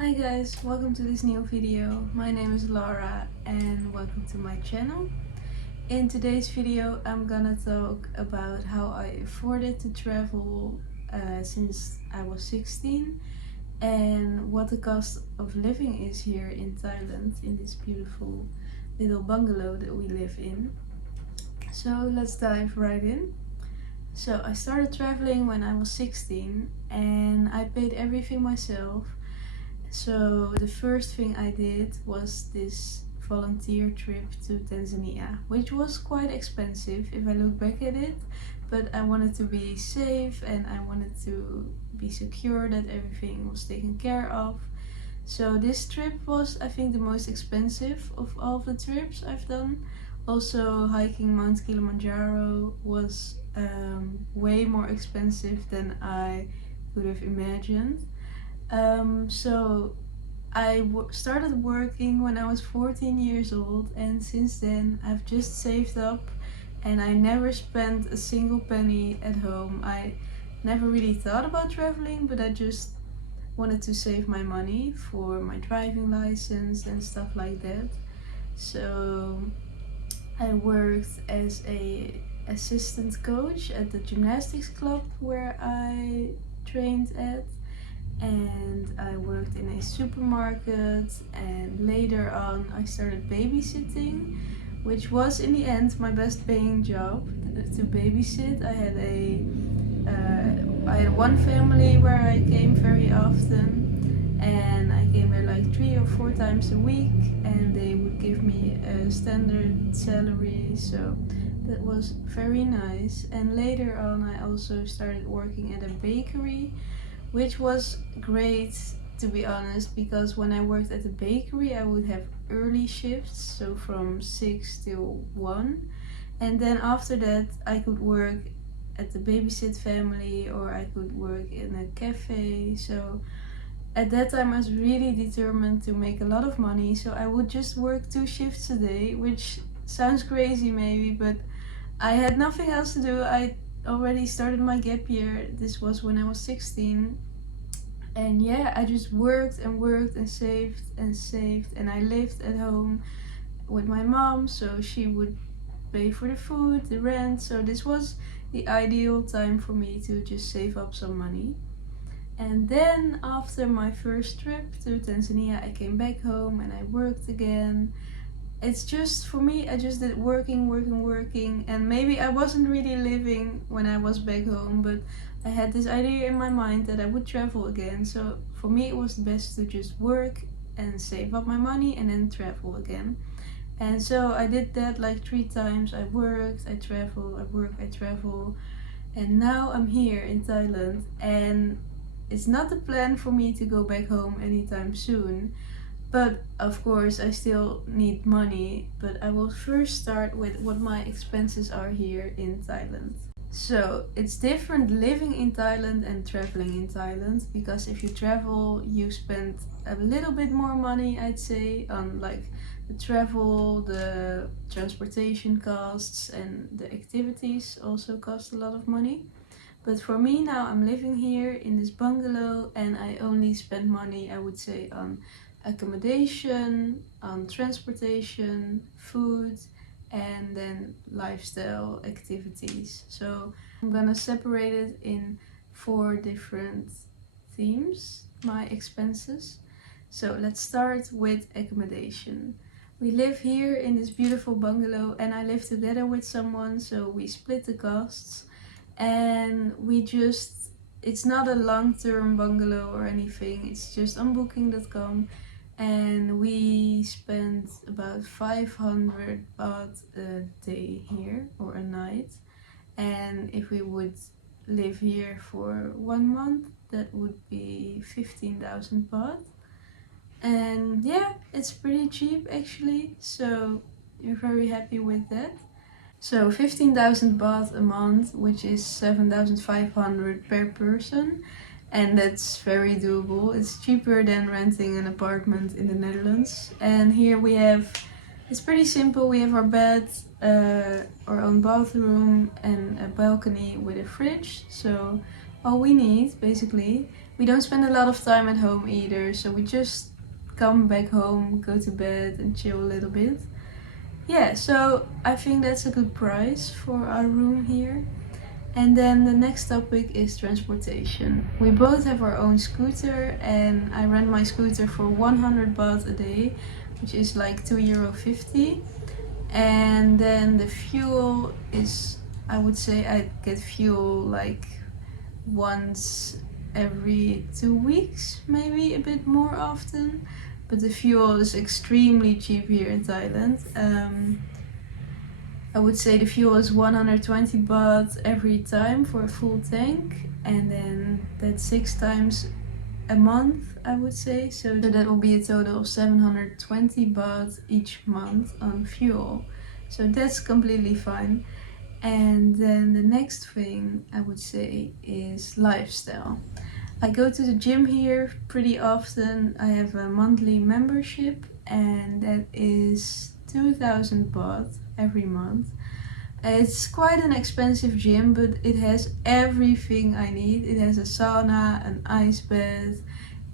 Hi guys, welcome to this new video. My name is Laura and welcome to my channel. In today's video I'm gonna talk about how I afforded to travel since I was 16 and what the cost of living is here in Thailand in this beautiful little bungalow that we live in. So let's dive right in. So I started traveling when I was 16 and I paid everything myself. So the first thing I did was this volunteer trip to Tanzania, which was quite expensive if I look back at it, but I wanted to be safe and I wanted to be secure that everything was taken care of. So this trip was, I think, the most expensive of all of the trips I've done. Also, hiking Mount Kilimanjaro was way more expensive than I could have imagined. So I started working when I was 14 years old, and since then I've just saved up and I never spent a single penny at home. I never really thought about traveling, but I just wanted to save my money for my driving license and stuff like that. So I worked as a assistant coach at the gymnastics club where I trained at, and I worked in a supermarket, and later on I started babysitting, which was in the end my best paying job to babysit. I had one family where I came very often, and I came there like 3 or 4 times a week, and they would give me a standard salary, so that was very nice. And later on I also started working at a bakery, which was great, to be honest, because when I worked at the bakery I would have early shifts, so from 6 till 1, and then after that I could work at the babysit family or I could work in a cafe. So at that time I was really determined to make a lot of money, so I would just work 2 shifts a day, which sounds crazy maybe, but I had nothing else to do. I already started my gap year. This was when I was 16. And yeah, I just worked and worked and saved, and I lived at home with my mom, so she would pay for the food, the rent. So this was the ideal time for me to just save up some money. And then after my first trip to Tanzania, I came back home and I worked again. It's just, for me, I just did working, and maybe I wasn't really living when I was back home, but I had this idea in my mind that I would travel again. So for me it was best to just work and save up my money and then travel again. And so I did that like 3 times. I worked, I travel, I work, I travel, and now I'm here in Thailand, and it's not the plan for me to go back home anytime soon. But of course I still need money, but I will first start with what my expenses are here in Thailand. So it's different living in Thailand and traveling in Thailand, because if you travel you spend a little bit more money, I'd say, on like the travel, the transportation costs, and the activities also cost a lot of money. But for me now, I'm living here in this bungalow and I only spend money, I would say, on accommodation, on transportation, food, and then lifestyle activities. So I'm gonna separate it in 4 different themes, my expenses. So let's start with accommodation. We live here in this beautiful bungalow and I live together with someone, so we split the costs. And it's not a long-term bungalow or anything, it's just on booking.com, and we spend about 500 baht a day here, or a night. And if we would live here for 1 month, that would be 15,000 baht. And yeah, it's pretty cheap actually, so we're very happy with that. So 15,000 baht a month, which is 7,500 per person, and that's very doable. It's cheaper than renting an apartment in the Netherlands. And here we have, it's pretty simple. We have our bed, our own bathroom, and a balcony with a fridge. So all we need, basically. We don't spend a lot of time at home either, so we just come back home, go to bed and chill a little bit. Yeah, so I think that's a good price for our room here. And then the next topic is transportation. We both have our own scooter and I rent my scooter for 100 baht a day, which is like €2.50. And then the fuel is, I would say I get fuel like once every 2 weeks, maybe a bit more often. But the fuel is extremely cheap here in Thailand. I would say the fuel is 120 baht every time for a full tank, and then that's 6 times a month, I would say. So that will be a total of 720 baht each month on fuel. So that's completely fine. And then the next thing I would say is lifestyle. I go to the gym here pretty often. I have a monthly membership and that is 2000 baht every month. It's quite an expensive gym, but it has everything I need. It has a sauna, an ice bath,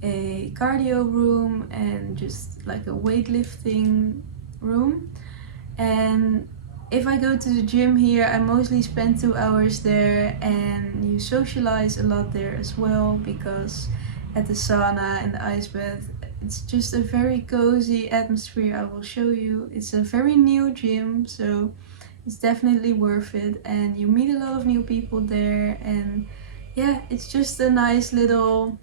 a cardio room, and just like a weightlifting room. And if I go to the gym here, I mostly spend 2 hours there, and you socialize a lot there as well, because at the sauna and the ice bath, it's just a very cozy atmosphere. I will show you. It's a very new gym, so it's definitely worth it, and you meet a lot of new people there, and yeah, it's just a nice little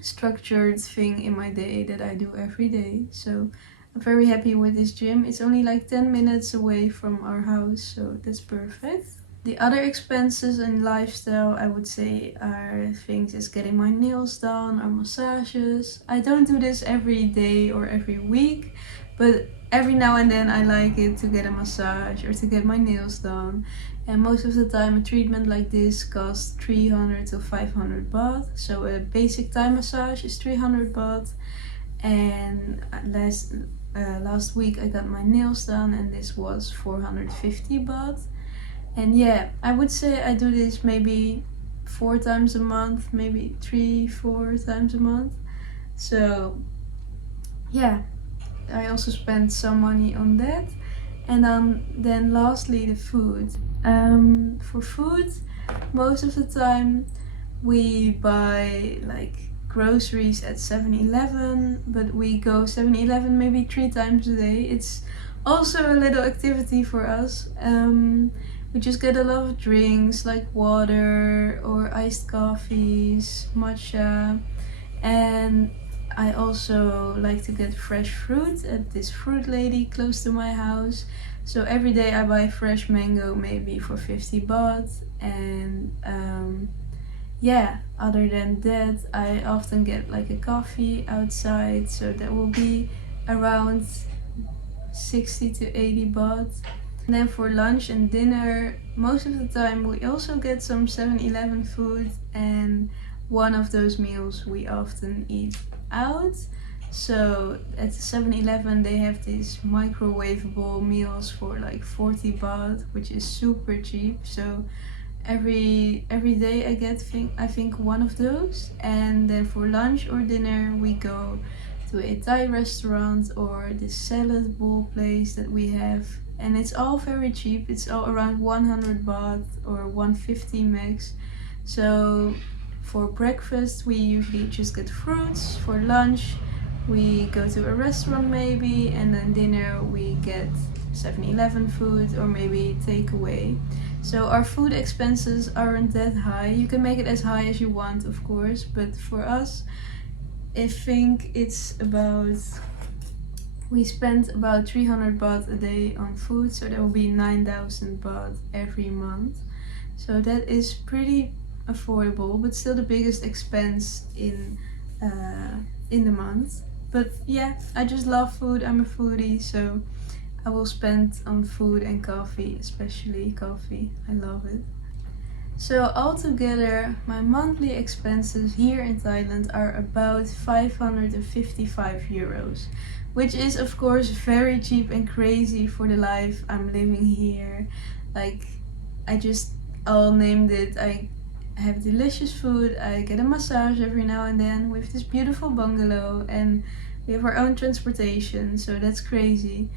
structured thing in my day that I do every day. So I'm very happy with this gym. It's only like 10 minutes away from our house, so that's perfect. The other expenses in lifestyle, I would say, are things as getting my nails done or massages. I don't do this every day or every week, but every now and then I like it to get a massage or to get my nails done. And most of the time a treatment like this costs 300 to 500 baht. So a basic Thai massage is 300 baht. And last week I got my nails done and this was 450 baht. And yeah, I would say I do this maybe 4 times a month, maybe 3-4 times a month. So yeah, I also spend some money on that. And then lastly, the food. For food, most of the time we buy like groceries at 7-Eleven, but we go 7-Eleven maybe 3 times a day. It's also a little activity for us. We just get a lot of drinks like water or iced coffees, matcha, and I also like to get fresh fruit at this fruit lady close to my house. So every day I buy fresh mango maybe for 50 baht. And yeah, other than that I often get like a coffee outside, so that will be around 60 to 80 baht. And then for lunch and dinner, most of the time we also get some 7-Eleven food, and one of those meals we often eat out. So at the 7-Eleven they have these microwavable meals for like 40 baht, which is super cheap. So every day I get I think one of those. And then for lunch or dinner we go to a Thai restaurant or this salad bowl place that we have, and it's all very cheap. It's all around 100 baht or 150 max. So for breakfast we usually just get fruits. For lunch we go to a restaurant maybe, and then dinner we get 7-Eleven food or maybe takeaway. So our food expenses aren't that high. You can make it as high as you want, of course, but for us I think we spend about 300 baht a day on food, so that will be 9,000 baht every month. So that is pretty affordable, but still the biggest expense in the month. But yeah, I just love food. I'm a foodie, so I will spend on food and coffee, especially coffee. I love it. So altogether, my monthly expenses here in Thailand are about 555 euros, which is of course very cheap and crazy for the life I'm living here. Like, all named it. have delicious food. I get a massage every now and then with this beautiful bungalow, and we have our own transportation, so that's crazy.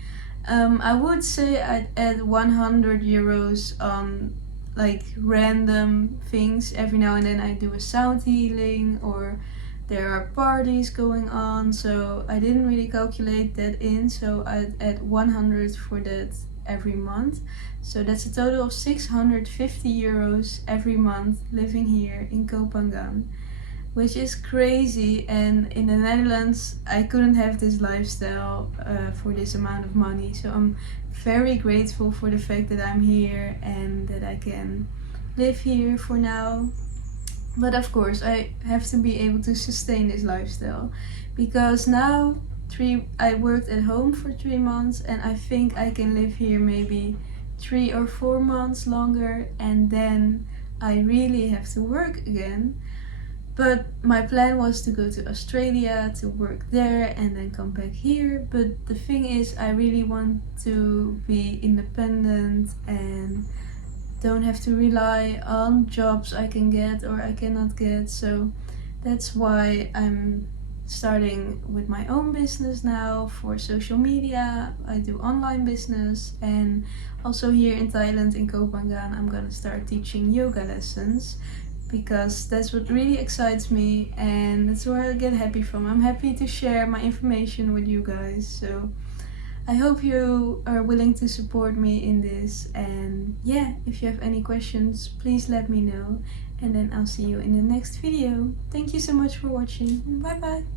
I would say I'd add 100 euros on like random things. Every now and then I do a sound healing, or there are parties going on, so I didn't really calculate that in, so I'd add 100 for that every month. So that's a total of 650 euros every month living here in Phangan, which is crazy. And in the Netherlands I couldn't have this lifestyle for this amount of money, so I'm very grateful for the fact that I'm here and that I can live here for now. But of course I have to be able to sustain this lifestyle, because now I worked at home for 3 months, and I think I can live here maybe 3 or 4 months longer, and then I really have to work again. But my plan was to go to Australia to work there and then come back here. But the thing is, I really want to be independent and don't have to rely on jobs I can get or I cannot get. So that's why I'm starting with my own business now for social media. I do online business, and also here in Thailand, in Koh Phangan, I'm gonna start teaching yoga lessons, because that's what really excites me and that's where I get happy from. I'm happy to share my information with you guys, so I hope you are willing to support me in this. And yeah, if you have any questions, please let me know, and then I'll see you in the next video. Thank you so much for watching. Bye bye.